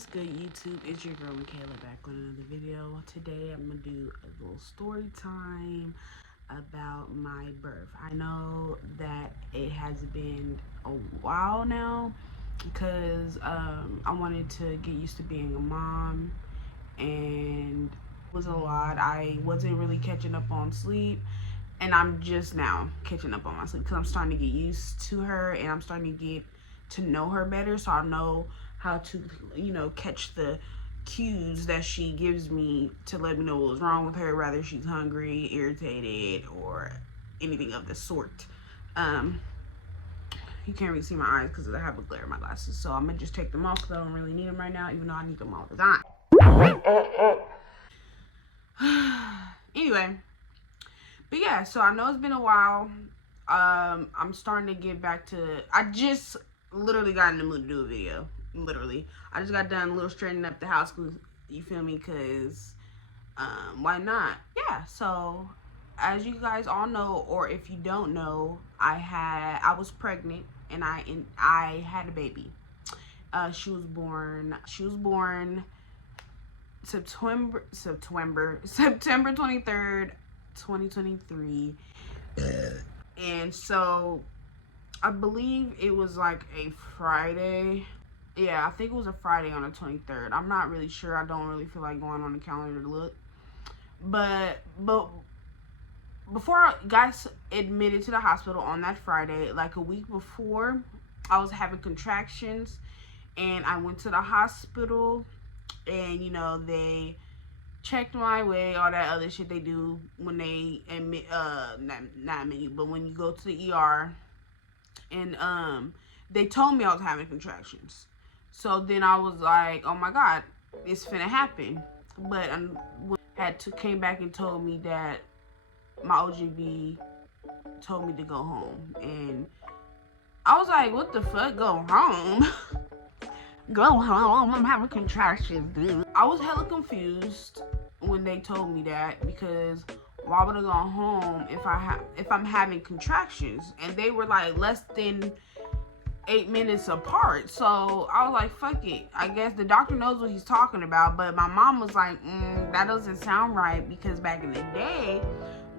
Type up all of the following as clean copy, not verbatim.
What's good, YouTube? It's your girl Michaela back with another video. Today I'm gonna do a little story time about my birth. I know that it has been a while now because I wanted to get used to being a mom, and it was a lot. I wasn't really catching up on sleep, and I'm just now catching up on my sleep because I'm starting to get used to her and I'm starting to get to know her better, so I know how to, catch the cues that she gives me to let me know what was wrong with her, whether she's hungry, irritated, or anything of the sort. You can't really see my eyes because I have a glare in my glasses, so I'm gonna just take them off because I don't really need them right now, even though I need them all the time. Anyway, but yeah, so I know it's been a while. I'm starting to get back to, I just literally got in the mood to do a video. Literally, I just got done a little straightening up the house, you feel me, because why not? Yeah, so as you guys all know, or if you don't know, I was pregnant and I had a baby. She was born September 23rd, 2023. And so I believe it was like a Friday. Yeah, I think it was a Friday on the 23rd. I'm not really sure. I don't really feel like going on the calendar to look. But before I got admitted to the hospital on that Friday, like a week before, I was having contractions, and I went to the hospital, and they checked my weight, all that other shit they do when they admit, not admit you, but when you go to the ER, and they told me I was having contractions. So then I was like, oh my God, it's finna happen. But came back and told me that my OGB told me to go home. And I was like, what the fuck, go home? Go home, I'm having contractions, dude. I was hella confused when they told me that, because why would I go home if I'm having contractions? And they were like less than 8 minutes apart. So I was like, fuck it, I guess the doctor knows what he's talking about. But my mom was like, that doesn't sound right, because back in the day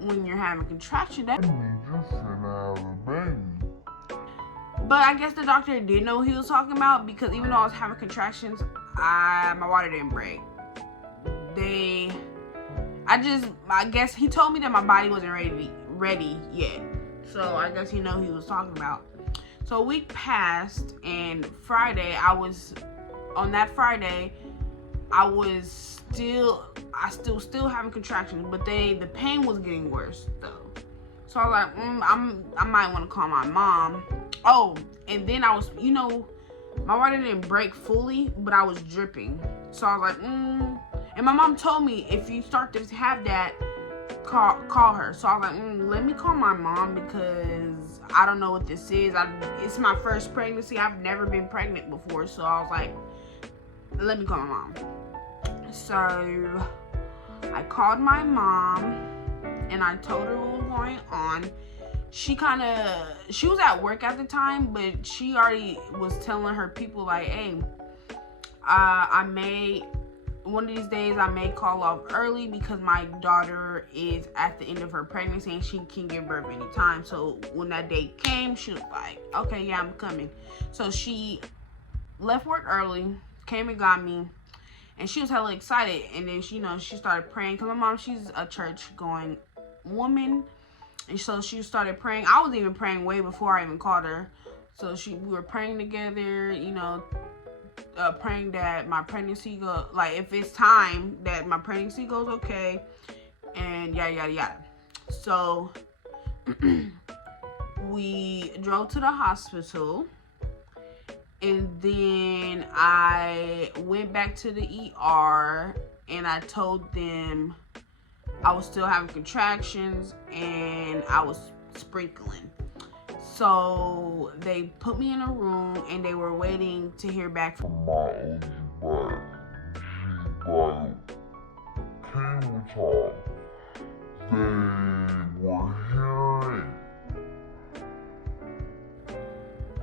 when you're having contractions, that means you're finna have a baby. But I guess the doctor did know what he was talking about, because even though I was having contractions, my water didn't break. I guess he told me that my body wasn't ready yet. So I guess he know he was talking about. So a week passed, and Friday, I was still having contractions, but the pain was getting worse though. So I was like, I might want to call my mom. Oh, and then I was, my water didn't break fully, but I was dripping. So I was like, and my mom told me, if you start to have that, call her. So I was like, let me call my mom, because I don't know what this is. It's my first pregnancy. I've never been pregnant before. So I was like, let me call my mom. So I called my mom and I told her what was going on. She was at work at the time, but she already was telling her people like, hey, one of these days I may call off early, because my daughter is at the end of her pregnancy and she can give birth anytime. So when that day came, she was like, okay, yeah, I'm coming. So she left work early, came and got me, and she was hella excited. And then she started praying, because my mom, she's a church going woman, and so she started praying. I was even praying way before I even called her. So we were praying together, praying that my pregnancy if it's time, that my pregnancy goes okay, and yada yada yada. So we drove to the hospital, and then I went back to the ER, and I told them I was still having contractions and I was sprinkling. So they put me in a room, and they were waiting to hear back from my OG. Came with y'all.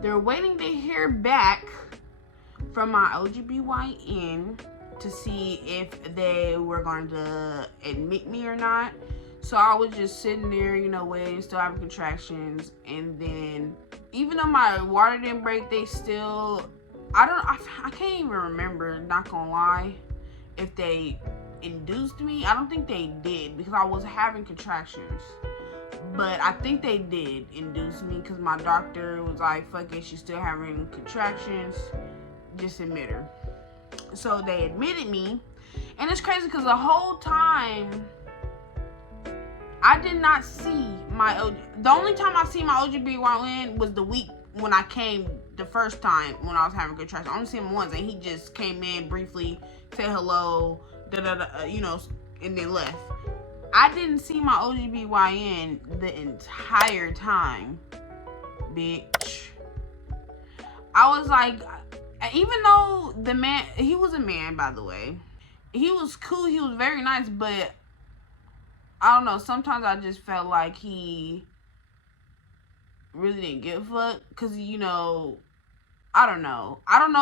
They're waiting to hear back from my OGBYN to see if they were going to admit me or not. So I was just sitting there, you know, waiting, still having contractions. And then, even though my water didn't break, they still, I can't even remember, not gonna lie, if they induced me. I don't think they did, because I was having contractions. But I think they did induce me, because my doctor was like, fuck it, she's still having contractions, just admit her. So they admitted me. And it's crazy, because the whole time I did not see the only time I see my OGBYN was the week when I came the first time when I was having contractions. I only see him once, and he just came in briefly, said hello, you know, and then left. I didn't see my OGBYN the entire time, bitch. I was like, even though the man, he was a man, by the way. He was cool, he was very nice, but I don't know, sometimes I just felt like he really didn't give a fuck, because, you know, I don't know,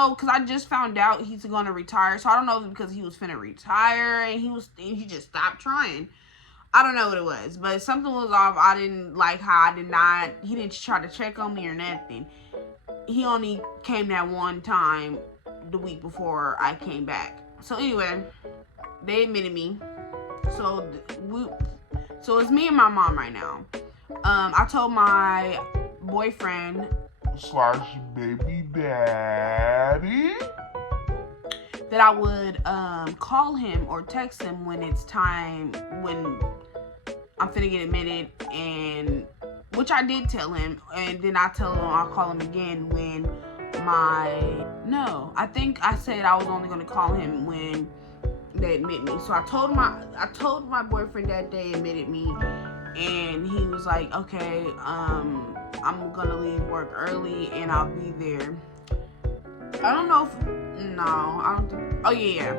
because I just found out he's gonna retire, so I don't know if it's because he was finna retire, and he just stopped trying. I don't know what it was, but something was off. I didn't like how he didn't try to check on me or nothing. He only came that one time the week before I came back. So anyway, they admitted me. So it's me and my mom right now. I told my boyfriend / baby daddy that I would call him or text him when it's time, when I'm finna get admitted, and which I did tell him, and then I tell him I'll call him again when I think I said I was only gonna call him when they admit me. So I told my boyfriend that they admitted me, and he was like, okay, I'm gonna leave work early and I'll be there. I don't know if, no, I don't think, oh yeah.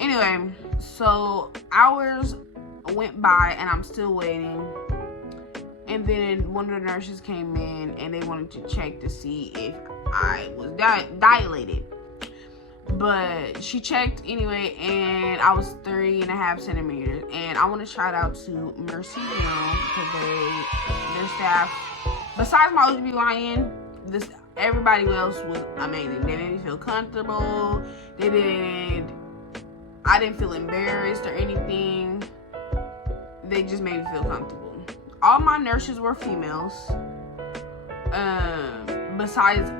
Anyway, so hours went by and I'm still waiting. And then one of the nurses came in and they wanted to check to see if I was dilated. But she checked anyway, and I was 3.5 centimeters. And I want to shout out to Mercy Young, because their staff, besides my OGBYN, everybody else was amazing. They made me feel comfortable. I didn't feel embarrassed or anything. They just made me feel comfortable. All my nurses were females, besides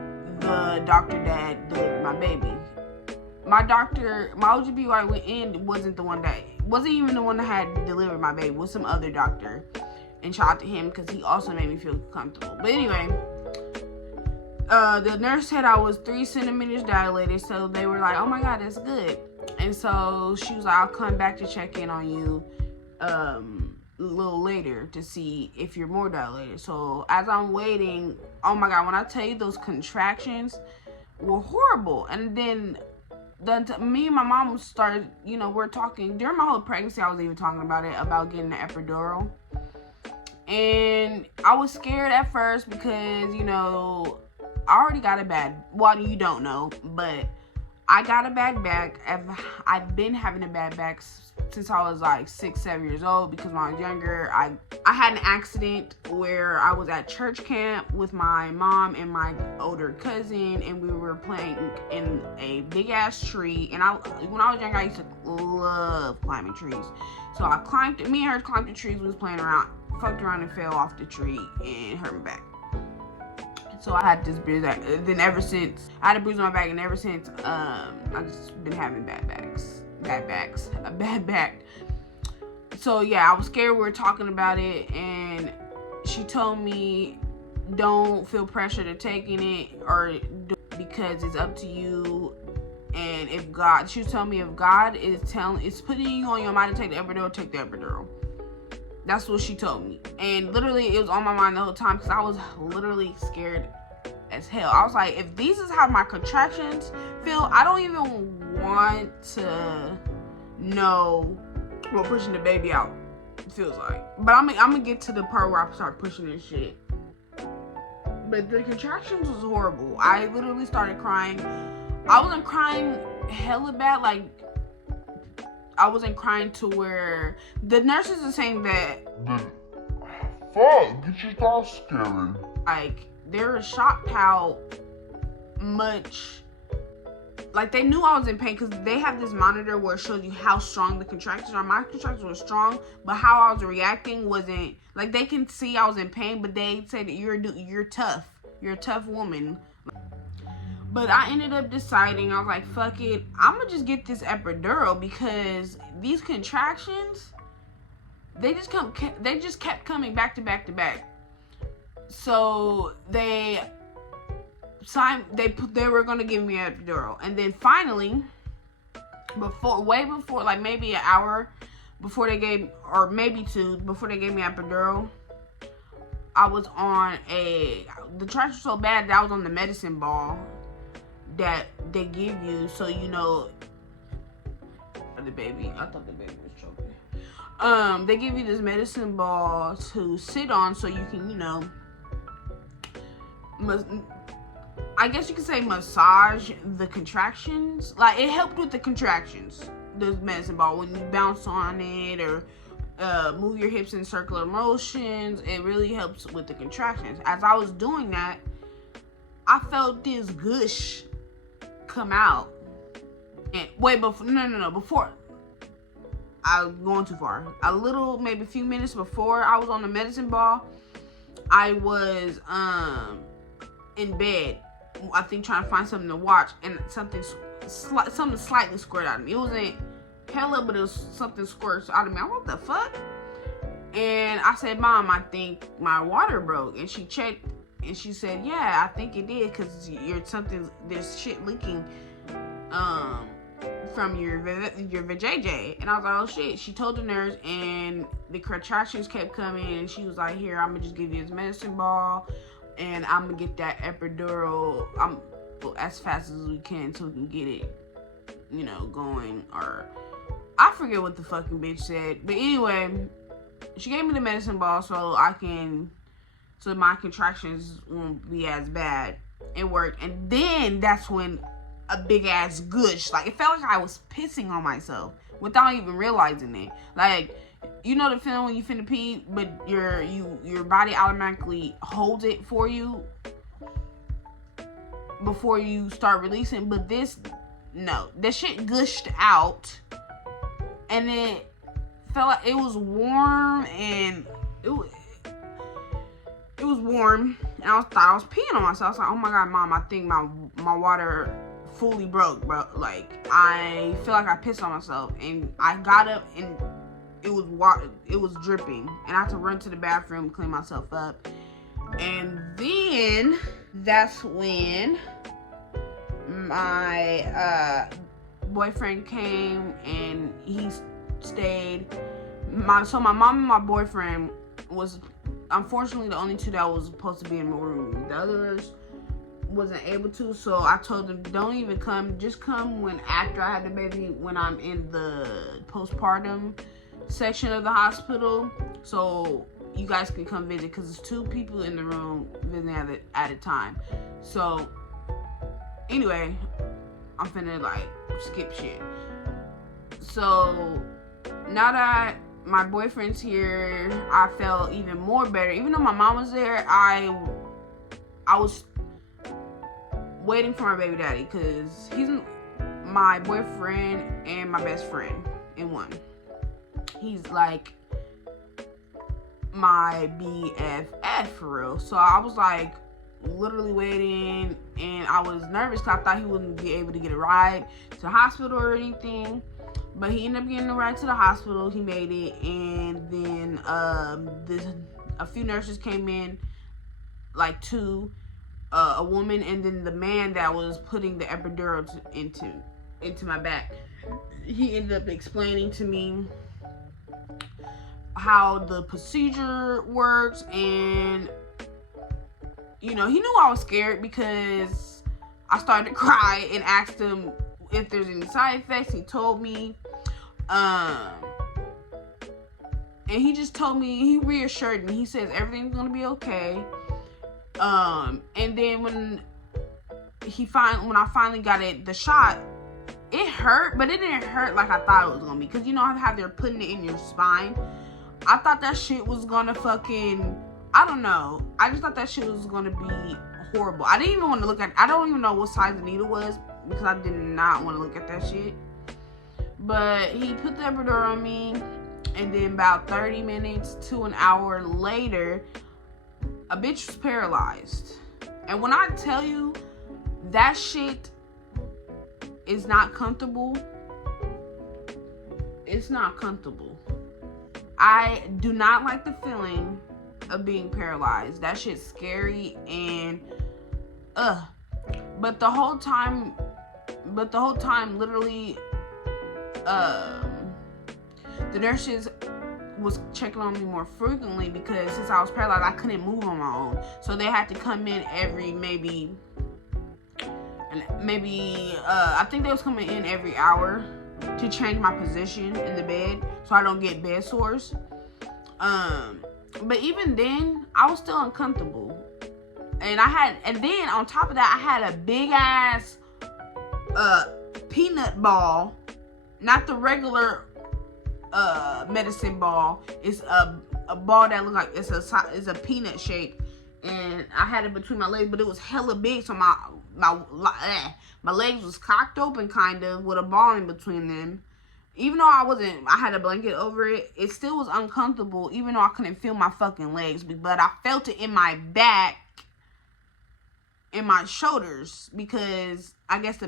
the doctor that delivered my baby. My OGBYN wasn't even the one that had delivered my baby. It was some other doctor. And shout out to him, because he also made me feel comfortable. But anyway, the nurse said I was 3 centimeters dilated, so they were like, oh my god, that's good. And so she was like, I'll come back to check in on you a little later to see if you're more dilated. So as I'm waiting, oh my god, when I tell you, those contractions were horrible. And then me and my mom started, you know, we're talking during my whole pregnancy. I was even talking about it, about getting the epidural. And I was scared at first because, you know, I already got a bad, well, you don't know, but I got a bad back. I've been having a bad back since I was like 6-7 years old, because when I was younger, I had an accident where I was at church camp with my mom and my older cousin, and we were playing in a big ass tree. And when I was younger, I used to love climbing trees. So me and her climbed the trees. We was playing around, fucked around and fell off the tree and hurt my back. So I had this bruise. Then ever since, I had a bruise on my back, and ever since, I've just been having bad back. So yeah, I was scared. We were talking about it, and she told me, don't feel pressure to taking it, because it's up to you. And she was telling me, if God is putting you on your mind to take the epidural, take the epidural. That's what she told me. And literally, it was on my mind the whole time, because I was literally scared as hell. I was like, if these is how my contractions feel, I don't even want to know what pushing the baby out feels like. But I'm gonna get to the part where I start pushing this shit. But the contractions was horrible. I literally started crying. I wasn't crying hella bad. Like, I wasn't crying to where the nurses are saying that. Fuck, get your thoughts scary. Like, they were shocked how much. Like, they knew I was in pain because they have this monitor where it shows you how strong the contractions are. My contractions were strong, but how I was reacting wasn't. Like, they can see I was in pain, but they say that you're tough. You're a tough woman. But I ended up deciding, I was like, fuck it. I'm going to just get this epidural because these contractions, they just kept coming back to back to back. So they were gonna give me an epidural, and then finally, way before, like maybe an hour before they gave, or maybe two before they gave me an epidural, I was on the traction was so bad that I was on the medicine ball that they give you, so you know the baby. I thought the baby was choking. They give you this medicine ball to sit on, so you can, you know, I guess you could say massage the contractions. Like, it helped with the contractions, the medicine ball, when you bounce on it or move your hips in circular motions. It really helps with the contractions. As I was doing that, I felt this gush come out. And before I was going too far. Maybe a few minutes before I was on the medicine ball, I was in bed, I think, trying to find something to watch, and something slightly squirted out of me. It wasn't hella, but it was something squirted out of me. I'm like, what the fuck? And I said, Mom, I think my water broke. And she checked, and she said, yeah, I think it did, because there's shit leaking from your vajayjay. And I was like, oh shit. She told the nurse, and the contractions kept coming, and she was like, here, I'm gonna just give you this medicine ball, and I'm gonna get that epidural as fast as we can so we can get it, you know, going. Or I forget what the fucking bitch said, but anyway, she gave me the medicine ball so my contractions won't be as bad. It worked, and then that's when a big ass gush, like, it felt like I was pissing on myself without even realizing it. Like, you know the feeling when you finna pee, but your body automatically holds it for you before you start releasing. But this shit gushed out, and it felt like it was warm, and it was warm, and I thought I was peeing on myself. I was like, oh my god, Mom, I think my water fully broke, bro. Like, I feel like I pissed on myself, and I got up, and it was dripping, and I had to run to the bathroom, clean myself up. And then that's when my boyfriend came, and he stayed. So my mom and my boyfriend was unfortunately the only two that was supposed to be in the room. The others wasn't able to, so I told them, don't even come, just come when after I had the baby, when I'm in the postpartum section of the hospital, so you guys can come visit, because there's two people in the room visiting at a time. So anyway, I'm finna like skip shit. So now that my boyfriend's here, I felt even more better. Even though my mom was there, I was waiting for my baby daddy, because he's my boyfriend and my best friend in one. He's like my BFF for real. So I was like literally waiting, and I was nervous because I thought he wouldn't be able to get a ride to the hospital or anything. But he ended up getting a ride to the hospital. He made it, and then a few nurses came in, like two, a woman, and then the man that was putting the epidural into my back. He ended up explaining to me how the procedure works, and you know, he knew I was scared because I started to cry and asked him if there's any side effects. He told me, and he just told me, he reassured me. He says everything's gonna be okay. And then when when I finally got the shot, it hurt, but it didn't hurt like I thought it was gonna be. Cause you know how they're putting it in your spine. I thought that shit was gonna fucking, I don't know. I just thought that shit was gonna be horrible. I didn't even want to look at. I don't even know what size the needle was because I did not want to look at that shit. But he put the epidural on me, and then about 30 minutes to an hour later, a bitch was paralyzed. And when I tell you that shit is not comfortable, it's not comfortable. I do not like the feeling of being paralyzed. That shit's scary and but the whole time literally the nurses was checking on me more frequently because since I was paralyzed, I couldn't move on my own. So they had to come in every maybe I think they was coming in every hour to change my position in the bed so I don't get bed sores. But even then, I was still uncomfortable. And then on top of that, I had a big ass peanut ball, not the regular medicine ball. It's a ball that looks like it's a peanut shape, and I had it between my legs, but it was hella big, so my legs was cocked open kind of with a ball in between them. Even though I had a blanket over it, it still was uncomfortable, even though I couldn't feel my fucking legs, but I felt it in my back, in my shoulders, because I guess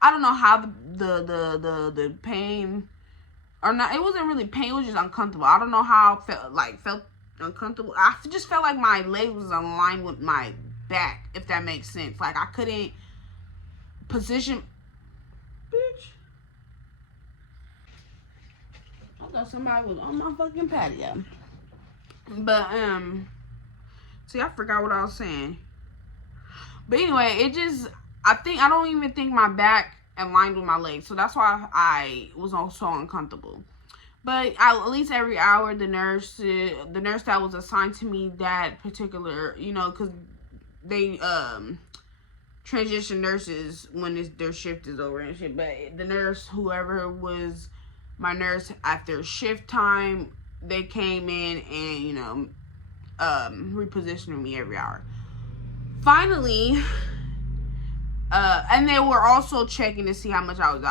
I don't know how the pain, or not, it wasn't really pain, it was just uncomfortable. I don't know how I felt uncomfortable. I just felt like my leg was aligned with my back, if that makes sense. Like I couldn't position, bitch. I thought somebody was on my fucking patio. But see, I forgot what I was saying. But anyway, I don't even think my back aligned with my legs, so that's why I was also uncomfortable. But at least every hour, the nurse that was assigned to me that particular, because they transition nurses when their shift is over and shit. But the nurse, whoever was my nurse at their shift time, they came in and repositioned me every hour. Finally, and they were also checking to see how much I was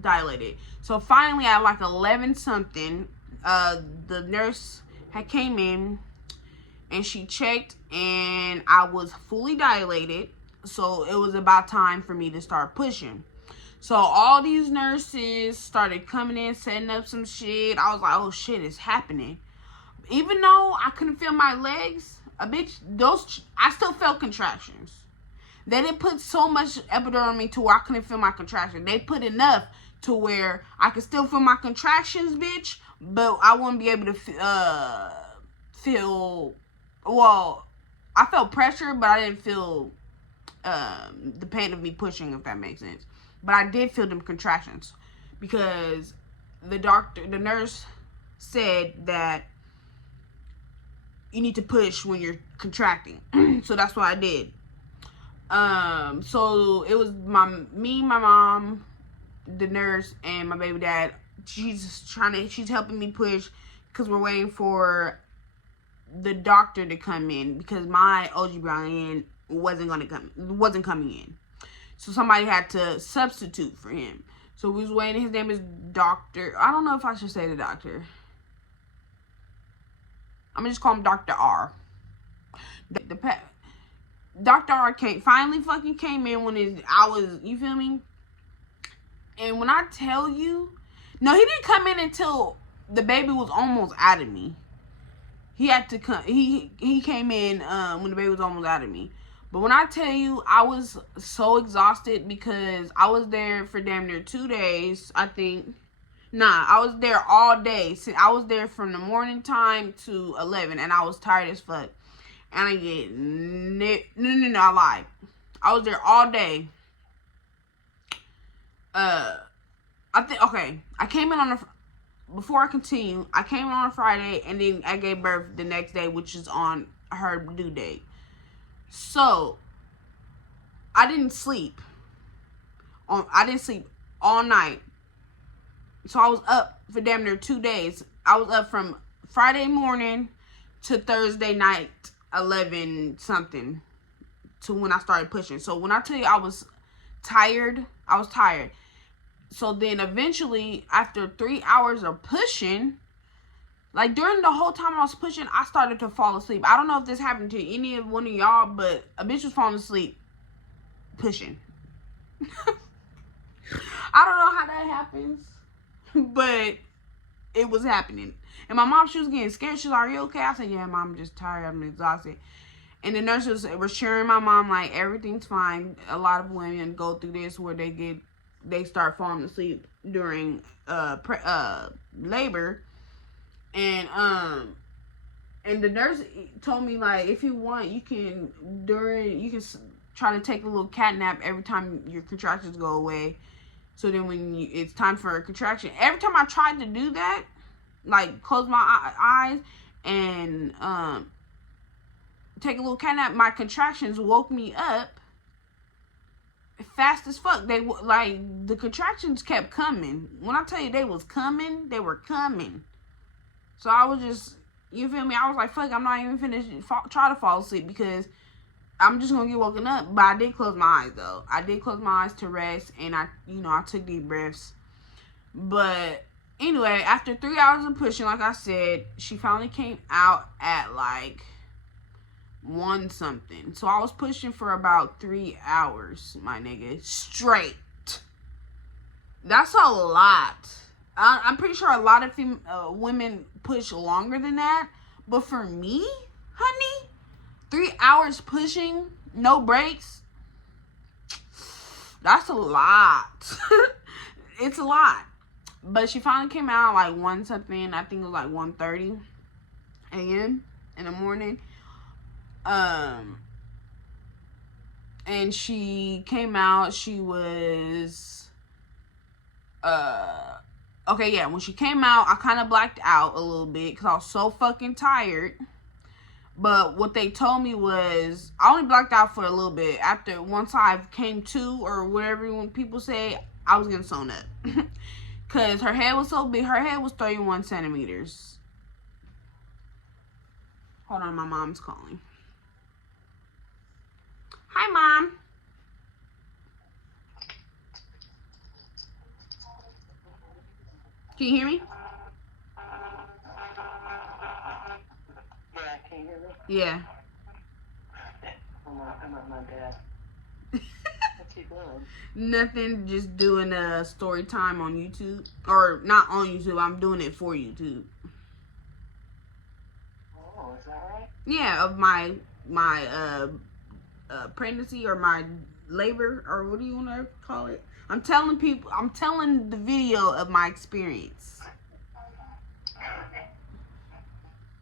dilated. So finally, at like 11 something, the nurse had came in and she checked, and I was fully dilated. So it was about time for me to start pushing. So all these nurses started coming in, setting up some shit. I was like, oh shit, it's happening. Even though I couldn't feel my legs, I still felt contractions. They didn't put so much epidural on me to where I couldn't feel my contractions. They put enough to where I could still feel my contractions, bitch, but I wouldn't be able to feel, well, I felt pressure, but I didn't feel the pain of me pushing, if that makes sense. But I did feel them contractions because the nurse said that you need to push when you're contracting. So that's what I did. So it was me, my mom, the nurse, and my baby dad. She's helping me push because we're waiting for the doctor to come in because my OB-GYN wasn't coming in. So somebody had to substitute for him. So we was waiting. His name is Dr. I don't know if I should say the doctor. I'm gonna just call him Dr. R. Dr. R finally fucking came in when you feel me? And when I tell you, no, he didn't come in until the baby was almost out of me. He had to come. He came in when the baby was almost out of me. But when I tell you, I was so exhausted because I was there for damn near 2 days, I think. Nah, I was there all day. I was there from the morning time to 11, and I was tired as fuck. And I get no, I lied. I was there all day. I came in before I continue, I came in on a Friday, and then I gave birth the next day, which is on her due date. So, I didn't sleep. I didn't sleep all night. So I was up for damn near 2 days. I was up from Friday morning to Thursday night, 11 something, to when I started pushing. So when I tell you I was tired, I was tired. So then eventually, after 3 hours of pushing, like during the whole time I was pushing, I started to fall asleep. I don't know if this happened to any of one of y'all, but a bitch was falling asleep pushing. I don't know how that happens, but it was happening. And my mom, she was getting scared. She was like, "Are you okay?" I said, "Yeah, Mom, I'm just tired. I'm exhausted." And the nurses were assuring my mom, like, everything's fine. A lot of women go through this where they start falling asleep during labor. And the nurse told me, like, if you want, you can try to take a little cat nap every time your contractions go away. So then when it's time for a contraction, every time I tried to do that, like close my eyes and take a little cat nap, my contractions woke me up fast as fuck. The contractions kept coming. When I tell you they was coming, they were coming. So I was just, you feel me? I was like, fuck, I'm not even finished try to fall asleep because I'm just gonna get woken up. But I did close my eyes though. I did close my eyes to rest, and I took deep breaths. But anyway, after 3 hours of pushing, like I said, she finally came out at like 1 something. So I was pushing for about 3 hours, my nigga, straight. That's a lot. I'm pretty sure a lot of women push longer than that. But for me, honey, 3 hours pushing, no breaks, that's a lot. It's a lot. But she finally came out like 1 something. I think it was like 1:30 a.m. in the morning. And she came out. She was okay, yeah, when she came out, I kind of blacked out a little bit because I was so fucking tired. But what they told me was, I only blacked out for a little bit. Once I came to, or whatever when people say, I was getting sewn up. Because her head was so big. Her head was 31 centimeters. Hold on, my mom's calling. Hi, Mom. Can you hear me? Yeah, can you hear me? Yeah. I'm not my dad. What's he doing? Nothing, just doing a story time on YouTube. Or not on YouTube, I'm doing it for YouTube. Oh, is that right? Yeah, of my pregnancy or my labor, or what do you want to call it? I'm telling the video of my experience.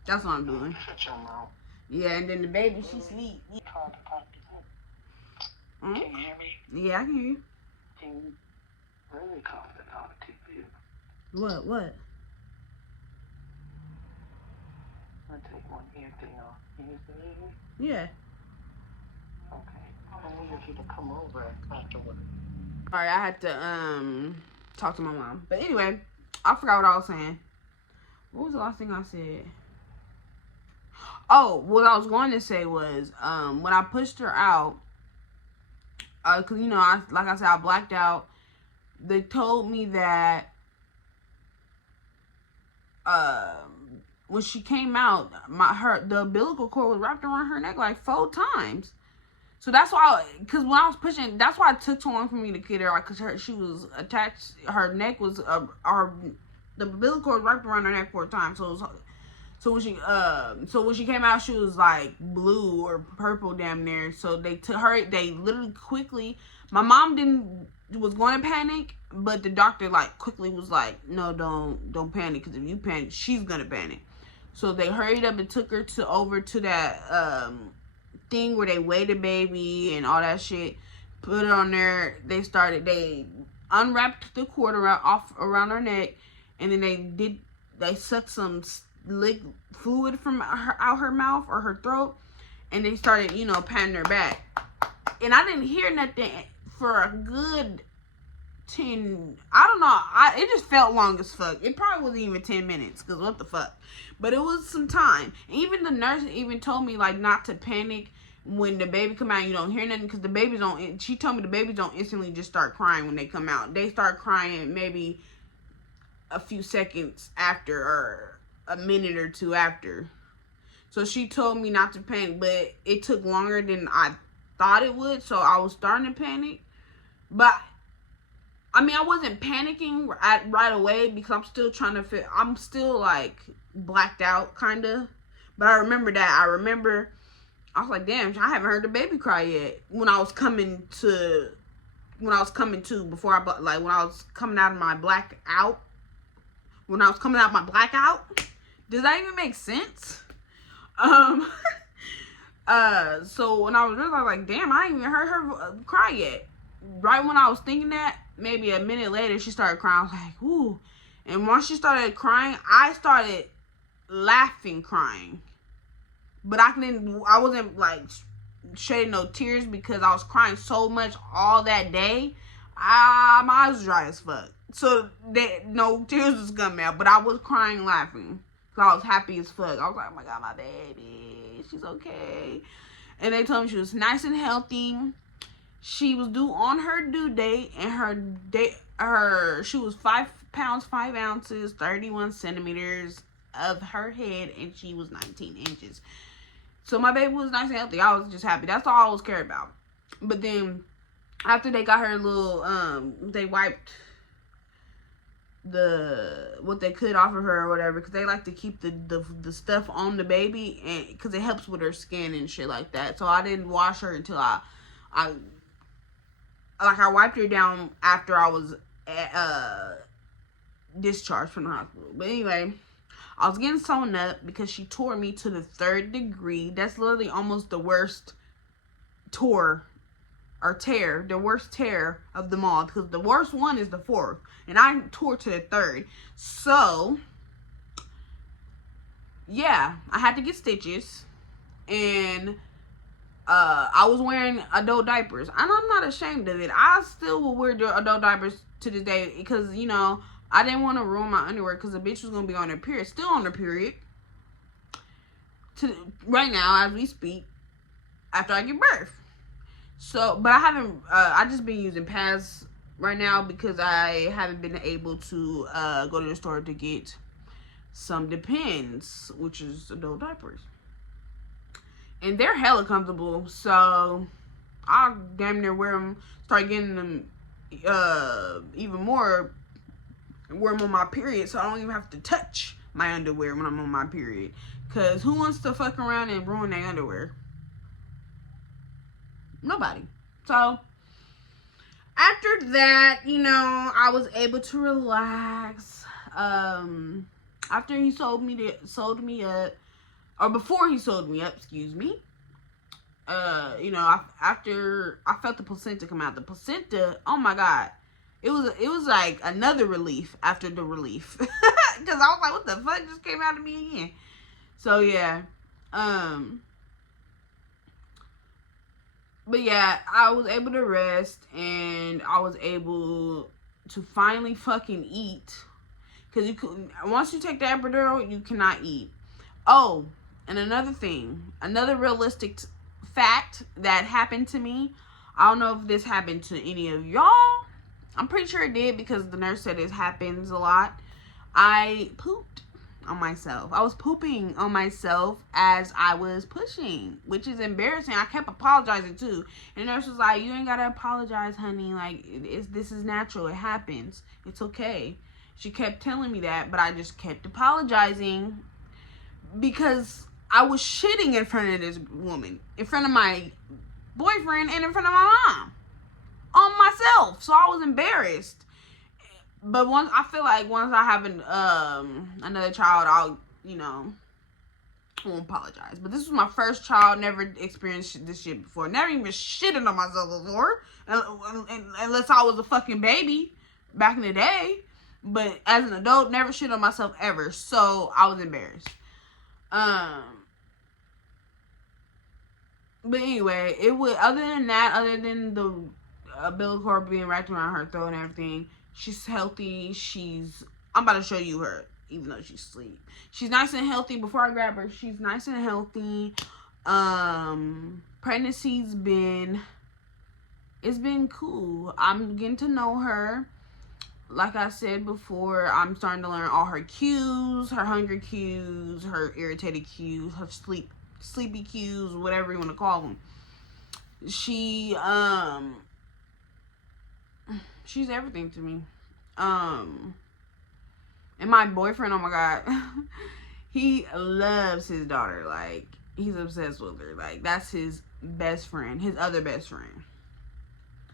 That's what I'm doing. Shut your mouth. Yeah, and then the baby, she sleep. Talk to you. Can you hear me? Yeah, I can hear you. Can you really talk to you? What? I'm gonna take one ear thing off. Can you see me? Yeah. Okay. I need you to come over afterward. Alright, I had to talk to my mom. But anyway, I forgot what I was saying. What was the last thing I said? Oh, what I was going to say was, when I pushed her out, cause like I said, I blacked out. They told me that, when she came out, the umbilical cord was wrapped around her neck like 4 times. So that's why, cause when I was pushing, that's why it took so long for me to get her, like, cause she was attached, her neck was, the umbilical cord was wrapped around her neck 4 times. So when she came out, she was like blue or purple damn near. So they took her, they literally quickly, my mom was going to panic, but the doctor like quickly was like, no, don't panic, because if you panic, she's gonna panic. So they hurried up and took her over to that thing where they weigh the baby and all that shit, put it on there. They unwrapped the cord around her neck, and then they sucked some fluid from out her mouth or her throat, and they started, patting her back. and I didn't hear nothing for a good 10, I don't know, it just felt long as fuck. It probably wasn't even 10 minutes, because what the fuck. But it was some time. Even the nurse even told me, like, not to panic when the baby come out. You don't hear nothing, because the babies don't, she told me the babies don't instantly just start crying when they come out. They start crying maybe a few seconds after, or a minute or two after. So she told me not to panic, but it took longer than I thought it would, so I was starting to panic. But I mean, I wasn't panicking right away, because I'm still trying to fit. I'm still like blacked out, kind of. But I remember that. I was like, damn, I haven't heard the baby cry yet. When I was coming to, before when I was coming out of my blackout. When I was coming out of my blackout. Does that even make sense? So when I was realizing, like, damn, I ain't even heard her cry yet. Right when I was thinking that, maybe a minute later, she started crying. I was like, ooh. And once she started crying, I started laughing, crying. But I wasn't, like, shedding no tears, because I was crying so much all that day. My eyes was dry as fuck. So, no tears was coming out. But I was crying, laughing. So I was happy as fuck. I was like, oh my God, my baby. She's okay. And they told me she was nice and healthy. She was due on her due date, and she was 5 pounds 5 ounces, 31 centimeters of her head, and she was 19 inches. So my baby was nice and healthy. I was just happy. That's all I was cared about. But then after they got her little, they wiped what they could off of her or whatever, because they like to keep the stuff on the baby, and because it helps with her skin and shit like that. So I didn't wash her until I wiped her down after I was discharged from the hospital. But anyway, I was getting sewn up because she tore me to the 3rd degree. That's literally almost the worst tear of them all, because the worst one is the 4th, and I tore to the 3rd. So yeah, I had to get stitches, and I was wearing adult diapers, and I'm not ashamed of it. I still will wear adult diapers to this day, because, you know, I didn't want to ruin my underwear, because the bitch was going to be on her period, still on her period, right now, as we speak, after I give birth. So, but I just been using pads right now, because I haven't been able to go to the store to get some Depends, which is adult diapers. And they're hella comfortable, so I'll damn near wear them, start getting them even more, wear them on my period, so I don't even have to touch my underwear when I'm on my period. Because who wants to fuck around and ruin their underwear? Nobody. So after that, you know, I was able to relax. After he sold me up, or before he sold me up, excuse me. You know, after I felt the placenta come out, the placenta, oh my God, it was like another relief after the relief, because I was like, what the fuck just came out of me again? So yeah, but yeah, I was able to rest, and I was able to finally fucking eat, because once you take the epidural, you cannot eat. Oh, and another thing, another realistic fact that happened to me. I don't know if this happened to any of y'all. I'm pretty sure it did, because the nurse said it happens a lot. I pooped on myself. I was pooping on myself as I was pushing, which is embarrassing. I kept apologizing too. And the nurse was like, you ain't gotta apologize, honey. Like, this is natural. It happens. It's okay. She kept telling me that, but I just kept apologizing, because I was shitting in front of this woman, in front of my boyfriend, and in front of my mom, on myself. So I was embarrassed. But I feel like once I have another child, I'll, you know, I won't apologize. But this was my first child. Never experienced this shit before. Never even shitted on myself before, unless I was a fucking baby back in the day. But as an adult, never shit on myself ever. So I was embarrassed. But anyway, it would. Other than that, other than the umbilical cord being wrapped around her throat and everything, she's healthy. I'm about to show you her, even though she's asleep. She's nice and healthy. Before I grab her, she's nice and healthy. Pregnancy's been. It's been cool. I'm getting to know her. Like I said before, I'm starting to learn all her cues, her hunger cues, her irritated cues, her sleepy cues, whatever you want to call them. She's everything to me. And my boyfriend, oh my God, he loves his daughter. Like, he's obsessed with her. Like, that's his best friend, his other best friend.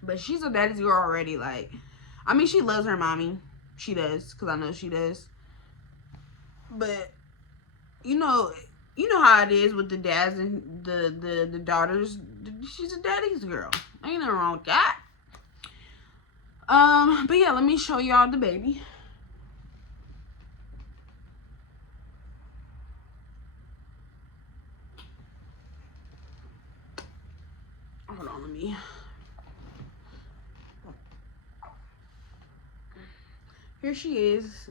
But she's a daddy's girl already. Like, I mean, she loves her mommy. She does, because I know she does. But, you know how it is with the dads and the daughters. She's a daddy's girl. Ain't nothing wrong with that. But yeah, let me show y'all the baby. Hold on, let me. Here she is.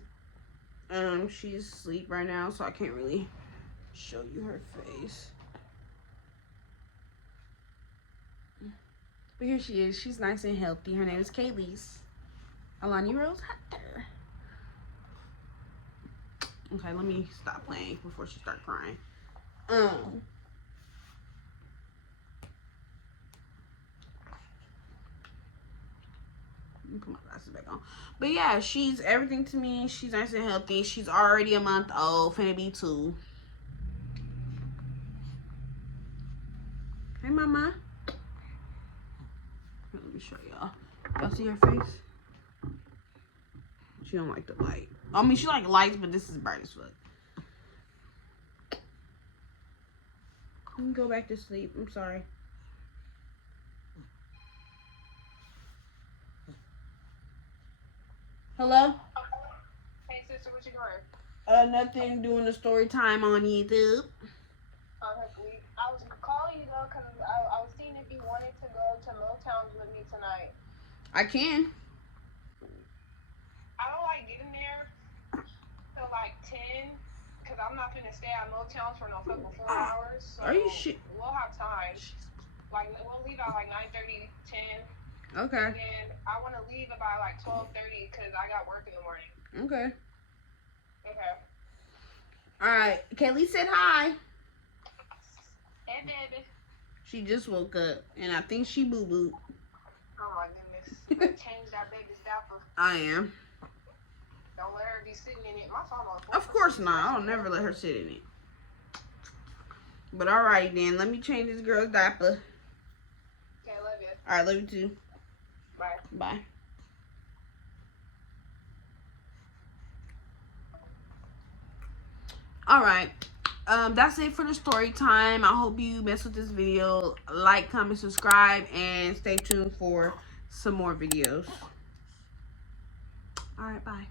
She's asleep right now, so I can't really show you her face. But here she is. She's nice and healthy. Her name is Kayleese. Alani Rose Hunter. Okay, let me stop playing before she starts crying. Let me put my glasses back on. But yeah, she's everything to me. She's nice and healthy. She's already a month old. Finna be 2. Hey, mama. Let me show y'all. Y'all see her face? She don't like the light. I mean, she like lights, but this is bright as fuck. You can go back to sleep. I'm sorry. Hello? Hey, sister, what you doing? Nothing. Doing a story time on YouTube. I was calling you, though, because I was seeing if you wanted to go to Motown's with me tonight. I can. I don't like getting there till like 10, because I'm not going to stay at Motown's for no fucking 4 hours. So Are you shit? We'll have time. Like, we'll leave at like 9:30, 10. Okay. And I want to leave about like 12:30 because I got work in the morning. Okay. Okay. Alright. Kaylee said hi. Hey, baby. She just woke up, and I think she boo-booed. Oh, my goodness. You better change that baby's diaper. I am. Don't let her be sitting in it. My phone on. Of course not. I'll never let her sit in it. But alright then. Let me change this girl's diaper. Okay, love you. Alright, love you too. Bye. Bye. Alright. That's it for the story time. I hope you mess with this video. Like, comment, subscribe, and stay tuned for some more videos. Alright, bye.